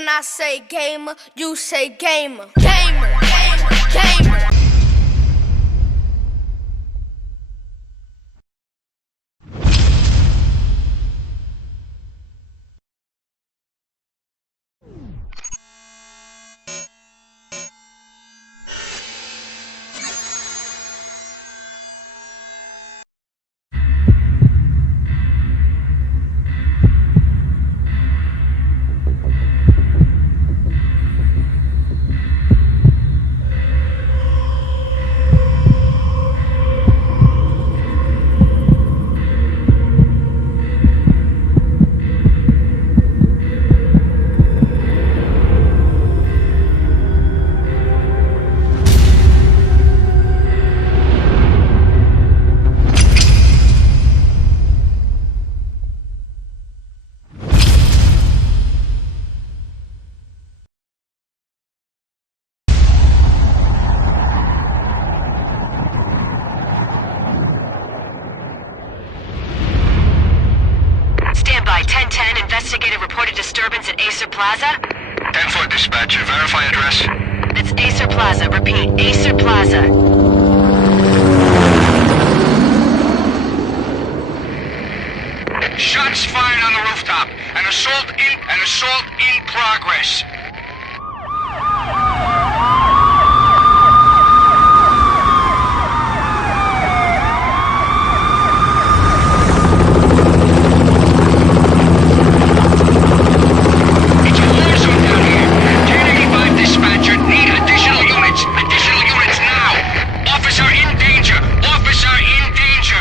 When I say gamer, you say gamer. Gamer, gamer, gamer. Standby, 1010, investigator reported disturbance at Acer Plaza. 10-4 dispatcher, verify address. It's Acer Plaza, repeat, Acer Plaza. Shots fired on the rooftop. An assault in progress. It's a war zone down here. 1085 dispatcher, need additional units. Additional units now. Officer in danger. Officer in danger.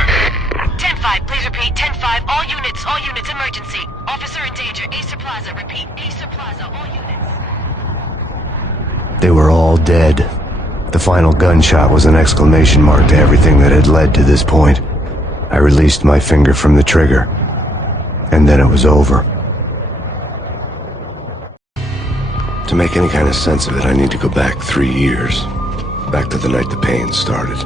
10-5, please repeat, 10-5, all units, emergency. Officer in danger, Acer Plaza, repeat, Acer Plaza, all units. They were all dead. The final gunshot was an exclamation mark to everything that had led to this point. I released my finger from the trigger, and then it was over. To make any kind of sense of it, I need to go back 3 years. Back to the night the pain started.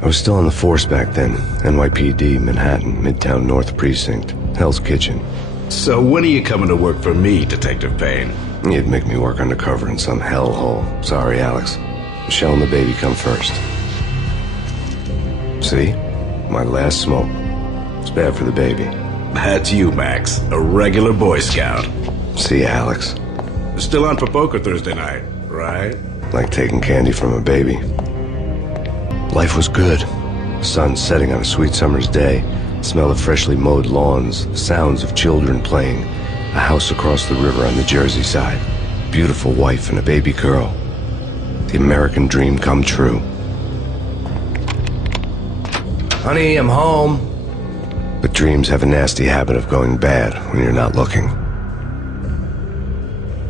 I was still on the force back then. NYPD, Manhattan, Midtown North Precinct, Hell's Kitchen. So when are you coming to work for me, Detective Payne? You'd make me work undercover in some hellhole. Sorry, Alex. Michelle and the baby come first. See? My last smoke. It's bad for the baby. That's you, Max. A regular Boy Scout. See, Alex. Still on for poker Thursday night, right? Like taking candy from a baby. Life was good. The sun setting on a sweet summer's day, smell of freshly mowed lawns, sounds of children playing, a house across the river on the Jersey side, beautiful wife and a baby girl. The American dream come true. Honey, I'm home. But dreams have a nasty habit of going bad when you're not looking.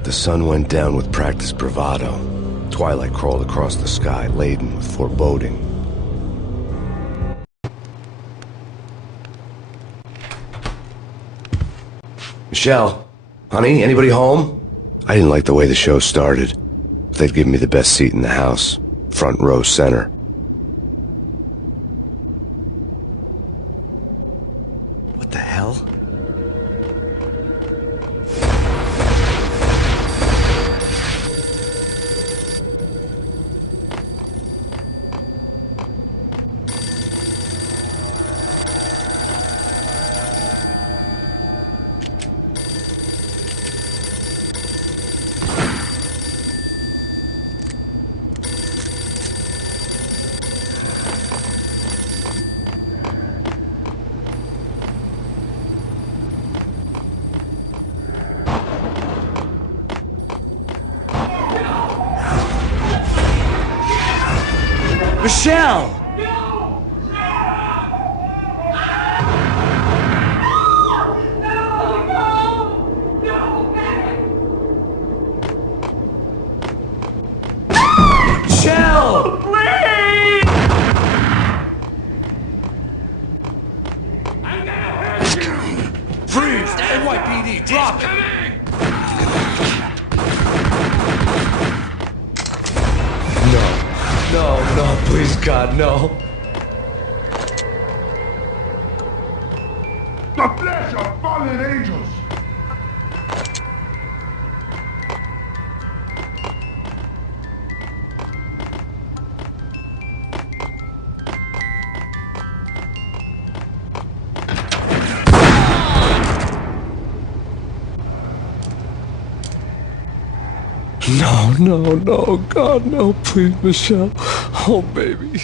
The sun went down with practiced bravado. Twilight crawled across the sky, laden with foreboding. Michelle, honey, anybody home? I didn't like the way the show started. They'd give me the best seat in the house, front row center. What the hell? Michelle! Michelle! Please! Freeze! NYPD, drop it! No, please God, no. The flesh of fallen angels No, no, no, God, no, please, Michelle. Oh, baby.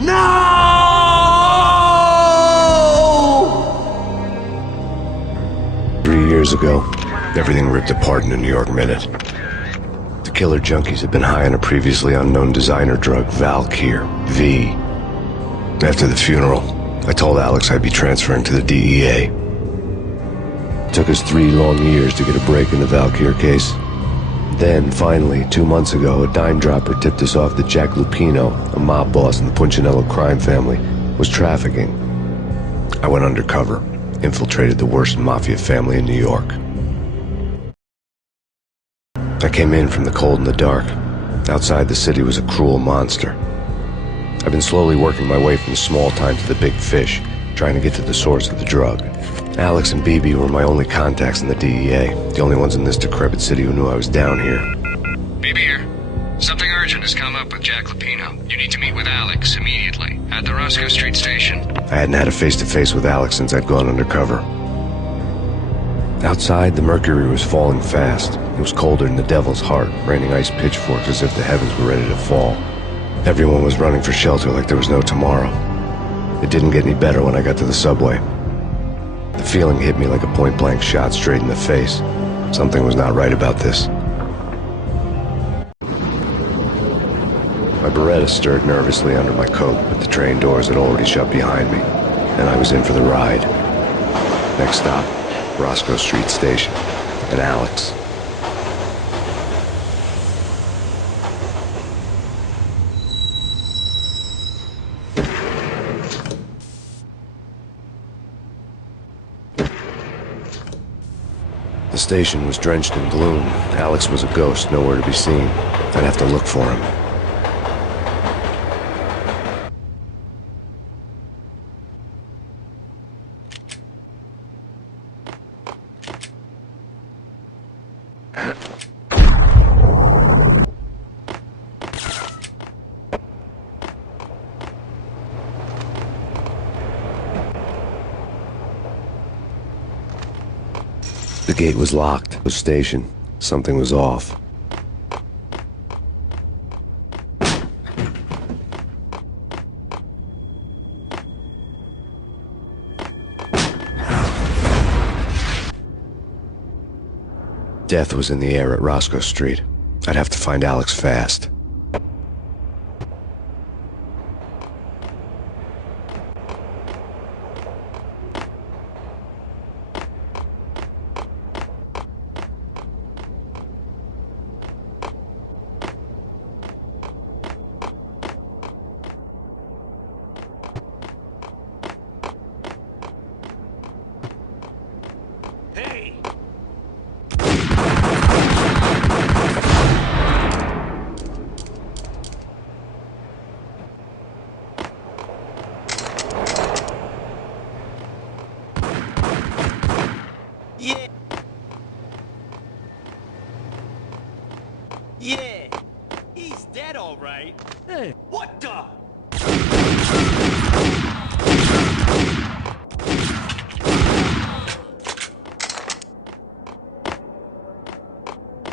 No! 3 years ago, everything ripped apart in a New York minute. The killer junkies had been high on a previously unknown designer drug, Valkyr, V. After the funeral, I told Alex I'd be transferring to the DEA. It took us 3 long years to get a break in the Valkyr case. Then, finally, 2 months ago, a dime dropper tipped us off that Jack Lupino, a mob boss in the Punchinello crime family, was trafficking. I went undercover, infiltrated the worst mafia family in New York. I came in from the cold and the dark. Outside the city was a cruel monster. I've been slowly working my way from the small time to the big fish, trying to get to the source of the drug. Alex and BB were my only contacts in the DEA, the only ones in this decrepit city who knew I was down here. BB here. Something urgent has come up with Jack Lupino. You need to meet with Alex immediately at the Roscoe Street station. I hadn't had a face-to-face with Alex since I'd gone undercover. Outside, the mercury was falling fast. It was colder than the devil's heart, raining ice pitchforks as if the heavens were ready to fall. Everyone was running for shelter like there was no tomorrow. It didn't get any better when I got to the subway. The feeling hit me like a point-blank shot straight in the face. Something was not right about this. My Beretta stirred nervously under my coat, but the train doors had already shut behind me, and I was in for the ride. Next stop, Roscoe Street Station, and Alex. The station was drenched in gloom. Alex was a ghost, nowhere to be seen. I'd have to look for him. The gate was locked. The station. Something was off. Death was in the air at Roscoe Street. I'd have to find Alex fast. Yeah, he's dead, all right. Hey, what the?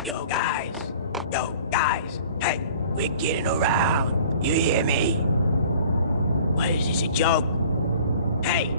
Yo guys, hey, we're getting around. You hear me? What is this, a joke? Hey!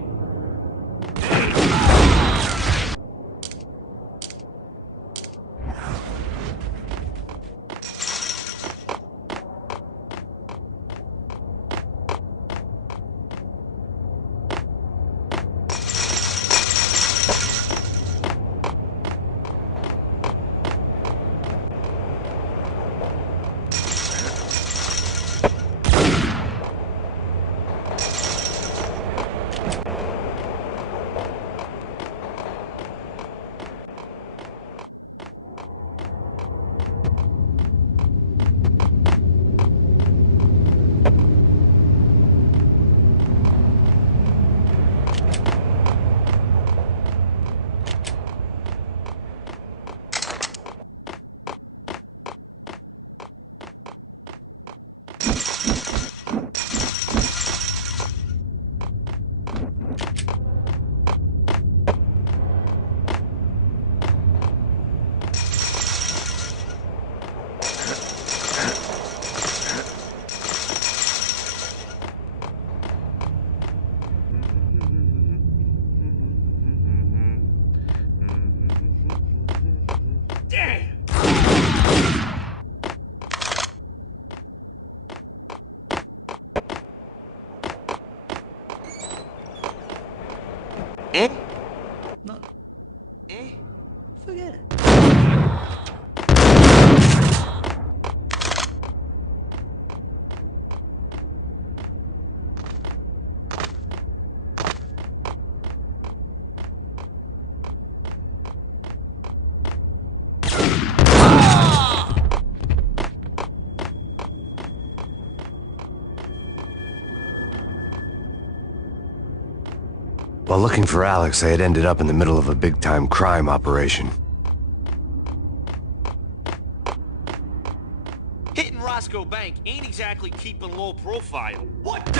Eh? No. Eh? Forget it. While looking for Alex, I had ended up in the middle of a big-time crime operation. Hitting Roscoe Bank ain't exactly keeping low profile. What the?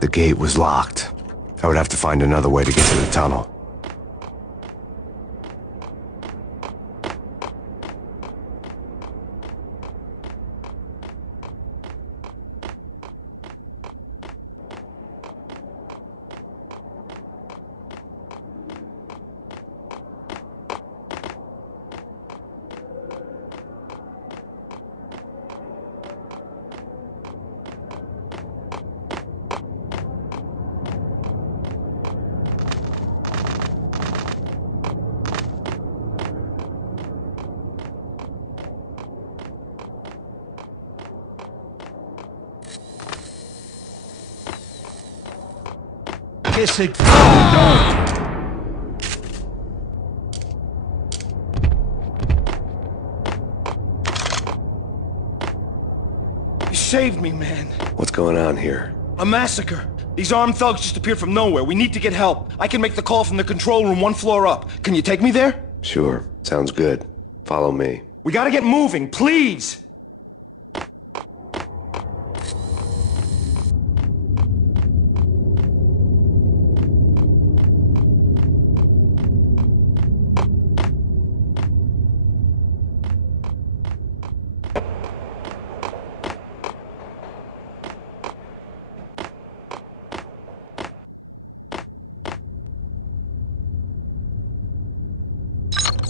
The gate was locked. I would have to find another way to get to the tunnel. Kiss it. You saved me, man. What's going on here? A massacre. These armed thugs just appeared from nowhere. We need to get help. I can make the call from the control room 1 floor up. Can you take me there? Sure. Sounds good. Follow me. We gotta get moving, please!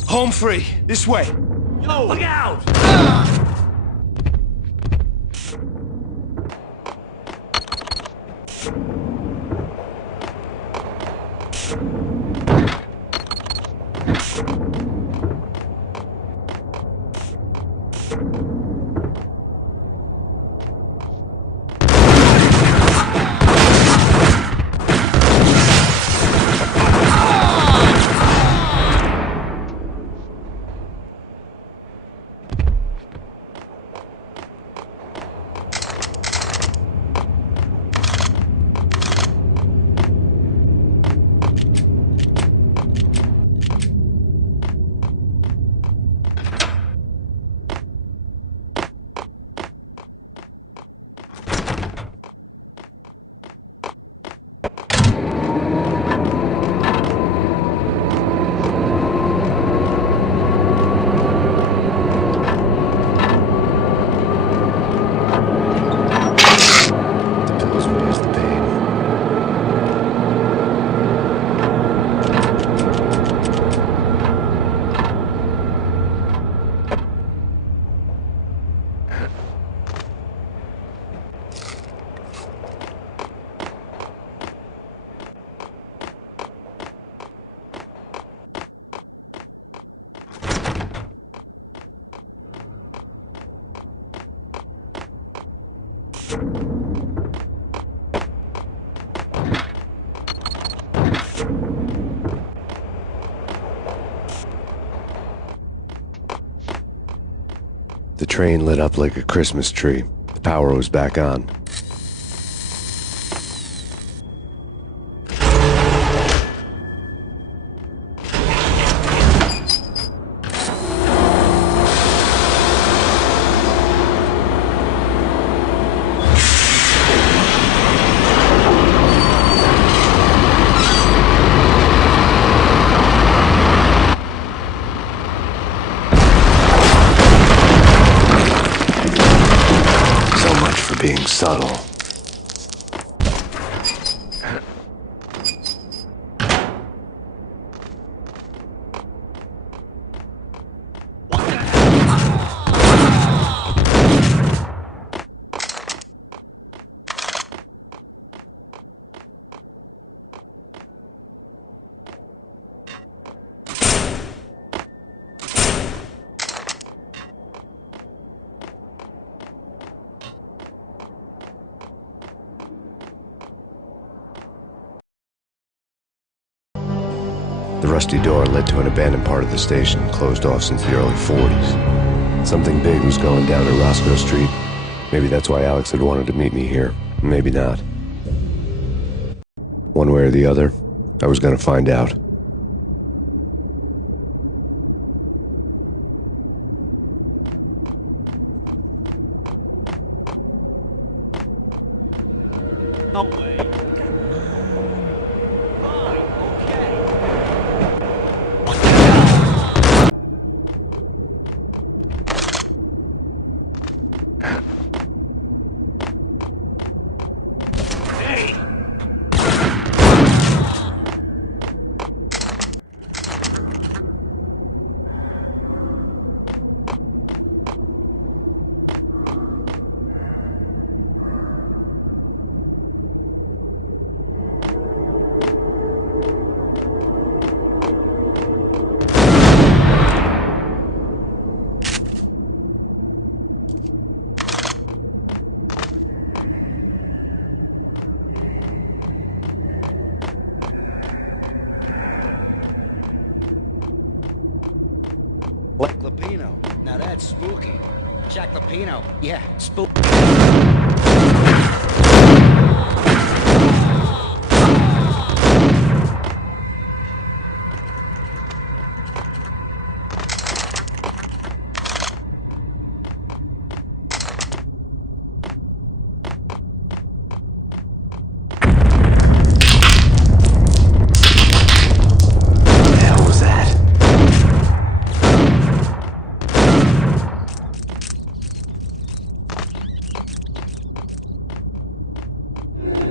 Home free. This way. Yo, look out! The train lit up like a Christmas tree. The power was back on. Being subtle. rusty door led to an abandoned part of the station, closed off since the early 40s. Something big was going down at Roscoe Street. Maybe that's why Alex had wanted to meet me here. Maybe not. One way or the other, I was gonna find out. No way. Fine, okay. Hey! Like Lapino. Now that's spooky. Jack Lapino. Yeah, spooky.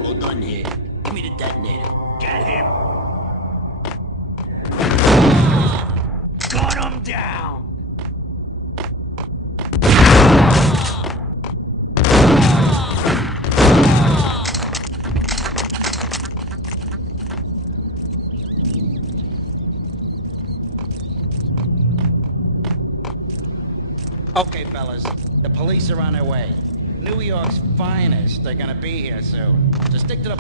Hold on here. Give me the detonator. Get him! Gun him down! Okay, fellas. The police are on their way. New York's finest. They're gonna be here soon. So stick to the...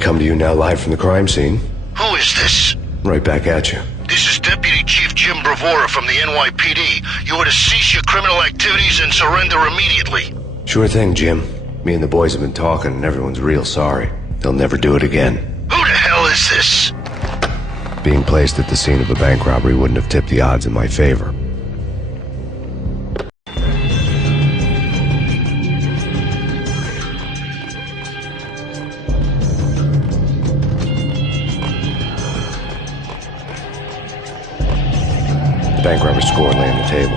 Come to you now live from the crime scene. Who is this? Right back at you. This is Deputy Chief Jim Bravura from the NYPD. You are to cease your criminal activities and surrender immediately. Sure thing, Jim. Me and the boys have been talking and everyone's real sorry. They'll never do it again. Who the hell is this? Being placed at the scene of a bank robbery wouldn't have tipped the odds in my favor. The bank robber's score lay on the table.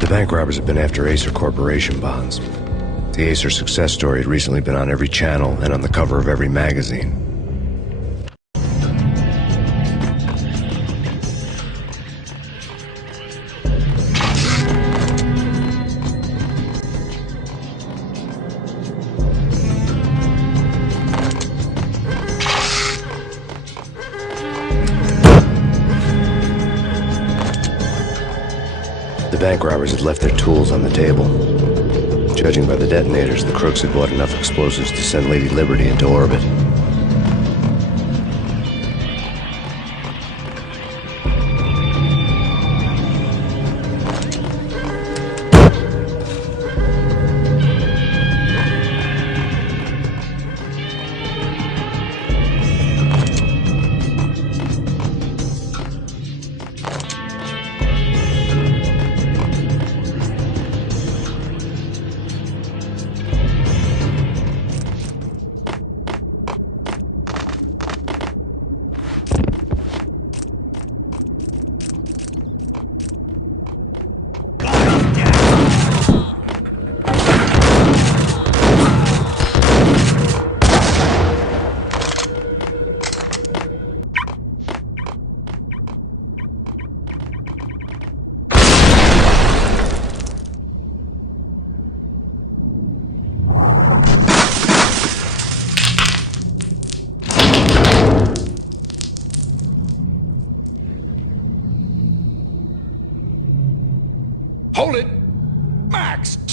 The bank robbers have been after Acer Corporation bonds. The Acer success story had recently been on every channel and on the cover of every magazine. The bank robbers had left their tools on the table. Judging by the detonators, the crooks had bought enough explosives to send Lady Liberty into orbit.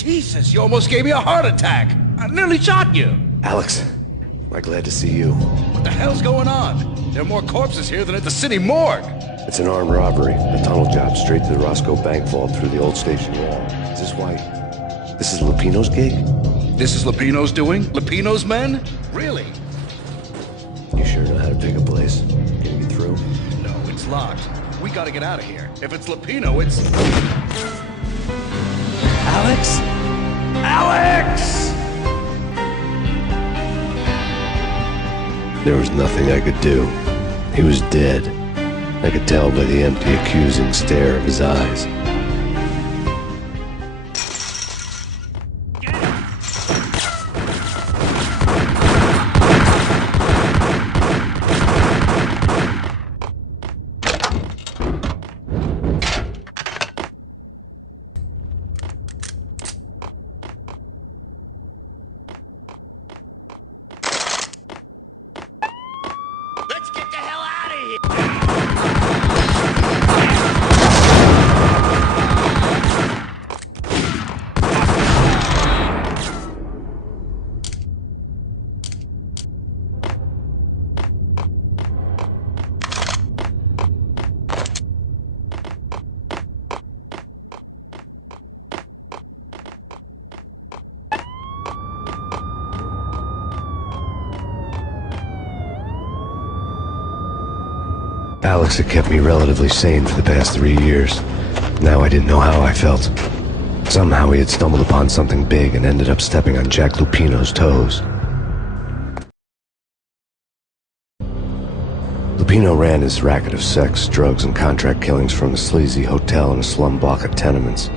Jesus, you almost gave me a heart attack. I nearly shot you. Alex, I'm glad to see you. What the hell's going on? There are more corpses here than at the city morgue. It's an armed robbery, a tunnel job straight to the Roscoe Bank vault through the old station wall. Is this why? This is Lupino's gig? This is Lupino's doing? Lupino's men? Really? You sure know how to pick a place? Can you get through? No, it's locked. We gotta get out of here. If it's Lupino, it's... Alex? Alex! There was nothing I could do. He was dead. I could tell by the empty, accusing stare of his eyes. Let's get the hell out of here! Alex had kept me relatively sane for the past 3 years. Now I didn't know how I felt. Somehow he had stumbled upon something big and ended up stepping on Jack Lupino's toes. Lupino ran his racket of sex, drugs, and contract killings from a sleazy hotel in a slum block of tenements.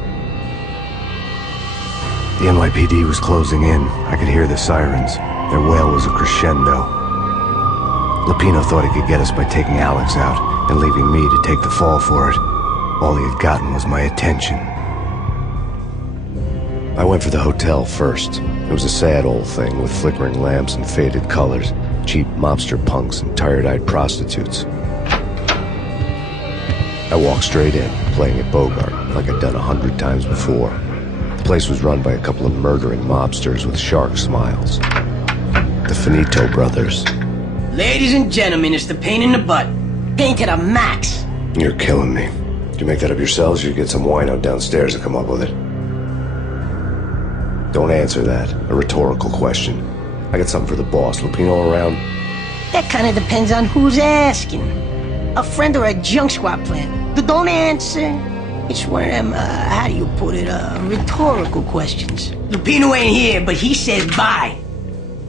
The NYPD was closing in. I could hear the sirens. Their wail was a crescendo. Lupino thought he could get us by taking Alex out and leaving me to take the fall for it. All he had gotten was my attention. I went for the hotel first. It was a sad old thing with flickering lamps and faded colors, cheap mobster punks and tired-eyed prostitutes. I walked straight in, playing at Bogart, like I'd done 100 times before. The place was run by a couple of murdering mobsters with shark smiles. The Finito brothers. Ladies and gentlemen, it's the pain in the butt. Pain to the max. You're killing me. Did you make that up yourselves, or you get some wino downstairs to come up with it? Don't answer that. A rhetorical question. I got something for the boss. Lupino around? That kind of depends on who's asking. A friend or a junk squad plan. Don't answer. It's one of them, how do you put it, rhetorical questions. Lupino ain't here, but he said bye.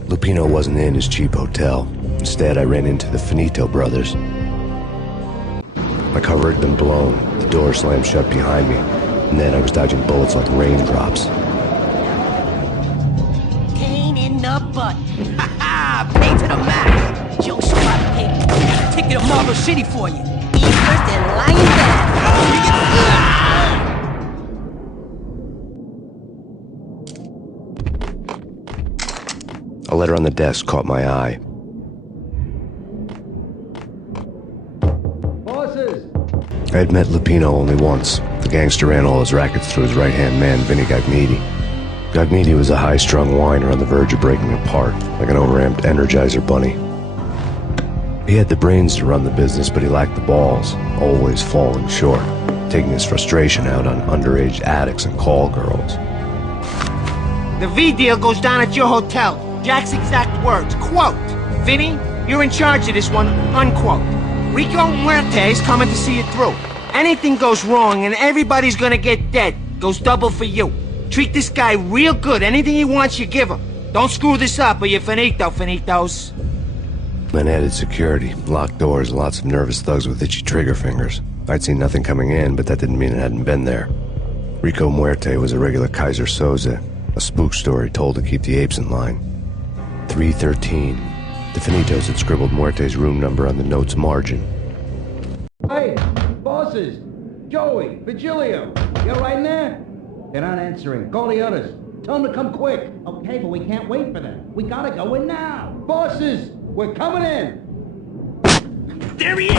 Lupino wasn't in his cheap hotel. Instead, I ran into the Finito brothers. My cover had been blown, the door slammed shut behind me, and then I was dodging bullets like raindrops. Pain in the butt. Ha ha! Pain to the max. Joe Squad paid. Got a ticket to Marble City for you. Eat first and lying down. A letter on the desk caught my eye. I had met Lupino only once. The gangster ran all his rackets through his right-hand man, Vinny Gagniti. Gagniti was a high-strung whiner on the verge of breaking apart, like an overamped Energizer bunny. He had the brains to run the business, but he lacked the balls, always falling short, taking his frustration out on underage addicts and call girls. The V deal goes down at your hotel. Jack's exact words, quote, "Vinny, you're in charge of this one," unquote. Rico Muerte's coming to see it through. Anything goes wrong and everybody's gonna get dead. Goes double for you. Treat this guy real good. Anything he wants, you give him. Don't screw this up or you're finito, finitos. Men added security, locked doors, and lots of nervous thugs with itchy trigger fingers. I'd seen nothing coming in, but that didn't mean it hadn't been there. Rico Muerte was a regular Kaiser Soze, a spook story told to keep the apes in line. 313. The Finitos had scribbled Muerte's room number on the note's margin. Hey, bosses! Joey, Vigilio, you right in there? They're not answering. Call the others. Tell them to come quick. Okay, but we can't wait for them. We gotta go in now. Bosses, we're coming in. There he is!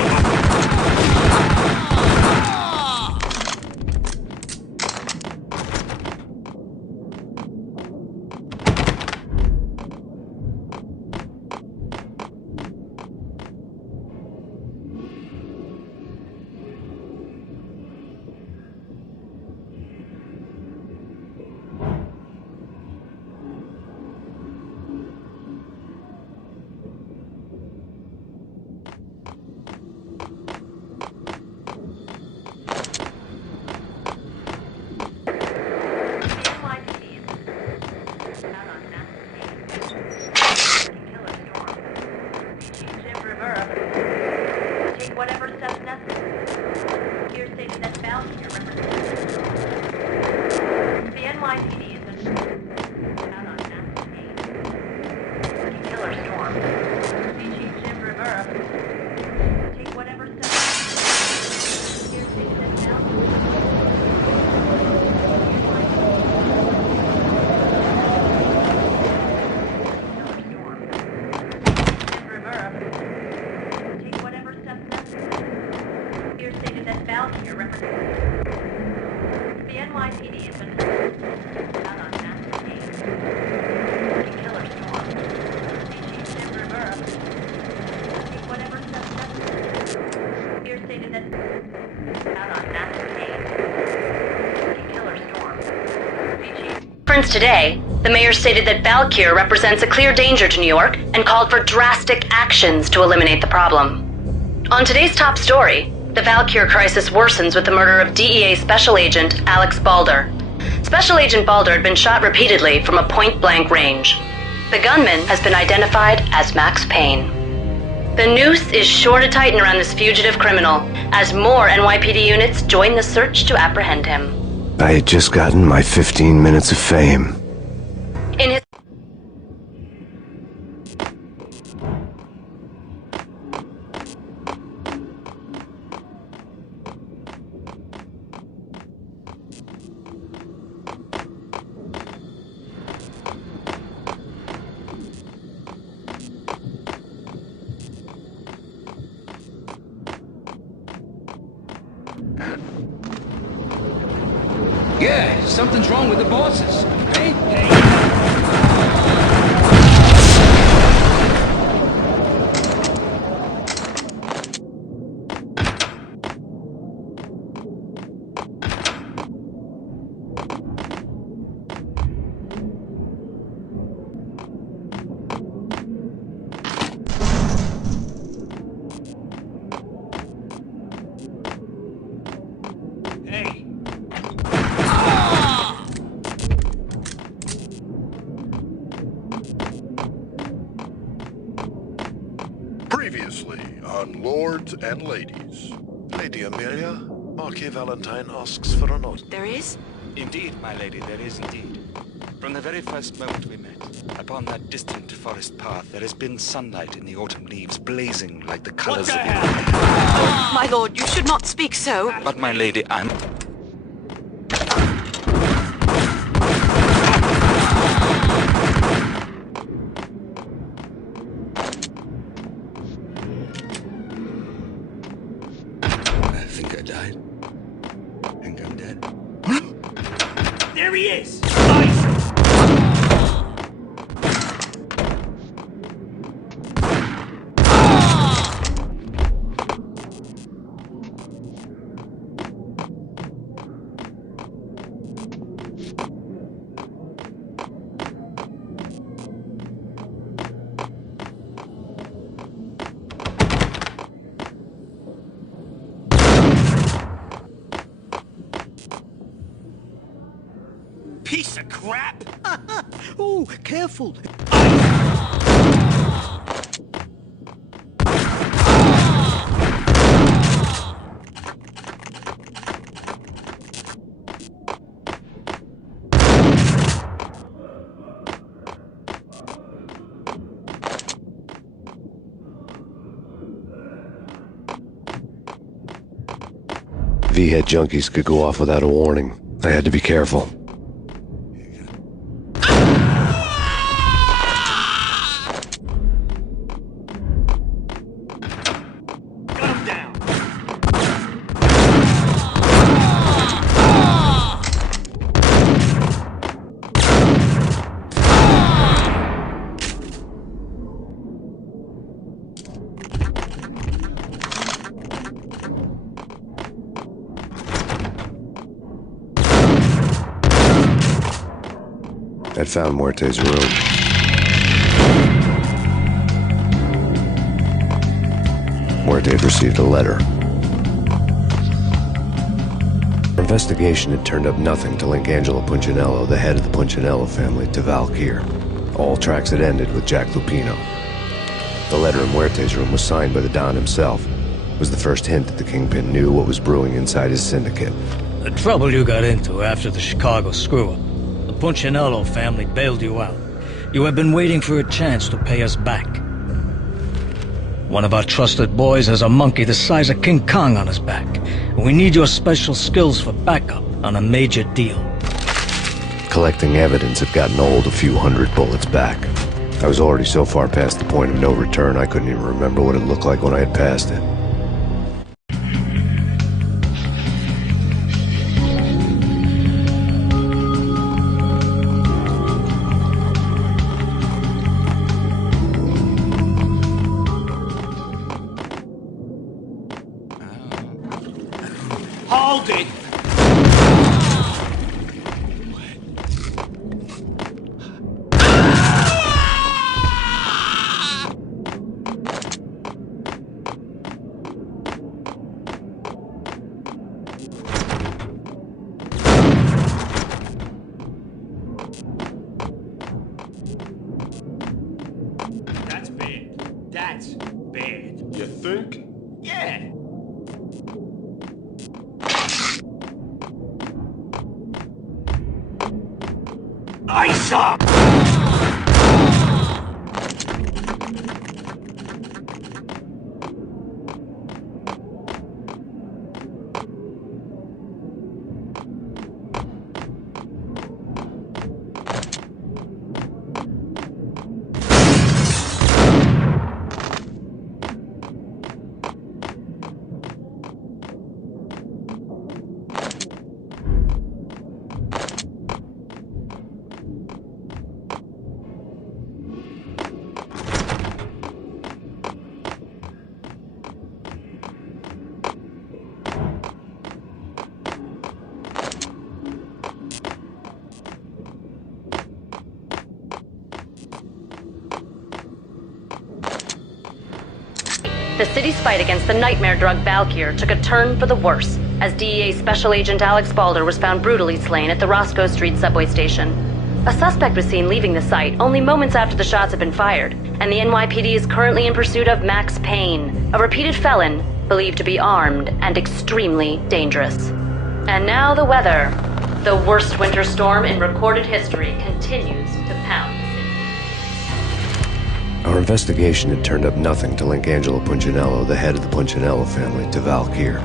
Today, the mayor stated that Valkyr represents a clear danger to New York and called for drastic actions to eliminate the problem. On today's top story, the Valkyr crisis worsens with the murder of DEA Special Agent Alex Balder. Special Agent Balder had been shot repeatedly from a point-blank range. The gunman has been identified as Max Payne. The noose is sure to tighten around this fugitive criminal as more NYPD units join the search to apprehend him. I had just gotten my 15 minutes of fame. In his Yeah, something's wrong with the bosses. Hey, hey. Previously on Lords and Ladies. Lady Amelia, Marquis Valentine asks for a note. There is? Indeed, my lady, there is indeed. From the very first moment we met, upon that distant forest path, there has been sunlight in the autumn leaves blazing like the colors of the Oh, my lord, you should not speak so. But my lady, I'm... I think I died. I think I'm dead. There he is! Piece of crap! Ooh, careful. V-head junkies could go off without a warning. I had to be careful. I'd found Muerte's room. Muerte had received a letter. Our investigation had turned up nothing to link Angelo Punchinello, the head of the Punchinello family, to Valkyr. All tracks had ended with Jack Lupino. The letter in Muerte's room was signed by the Don himself. It was the first hint that the Kingpin knew what was brewing inside his syndicate. The trouble you got into after the Chicago screw-up. The Punchinello family bailed you out. You have been waiting for a chance to pay us back. One of our trusted boys has a monkey the size of King Kong on his back. And we need your special skills for backup on a major deal. Collecting evidence had gotten old a few hundred bullets back. I was already so far past the point of no return I couldn't even remember what it looked like when I had passed it. Hold it! That's bad. You think? Yeah. Ice up! The city's fight against the nightmare drug Valkyr took a turn for the worse, as DEA Special Agent Alex Balder was found brutally slain at the Roscoe Street subway station. A suspect was seen leaving the site only moments after the shots had been fired, and the NYPD is currently in pursuit of Max Payne, a repeated felon believed to be armed and extremely dangerous. And now the weather. The worst winter storm in recorded history continues to pound. Our investigation had turned up nothing to link Angelo Punchinello, the head of the Punchinello family, to Valkyr.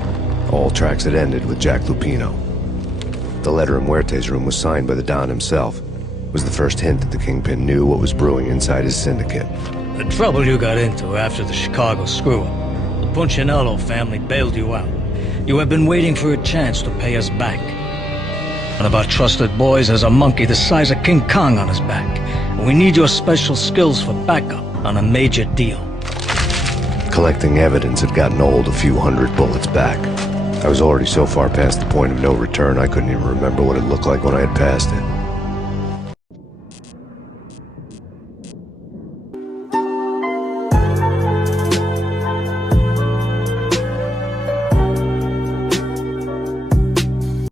All tracks had ended with Jack Lupino. The letter in Muerte's room was signed by the Don himself. It was the first hint that the Kingpin knew what was brewing inside his syndicate. The trouble you got into after the Chicago screw-up. The Punchinello family bailed you out. You have been waiting for a chance to pay us back. One of our trusted boys has a monkey the size of King Kong on his back. And we need your special skills for backup on a major deal. Collecting evidence had gotten old a few hundred bullets back. I was already so far past the point of no return I couldn't even remember what it looked like when I had passed it.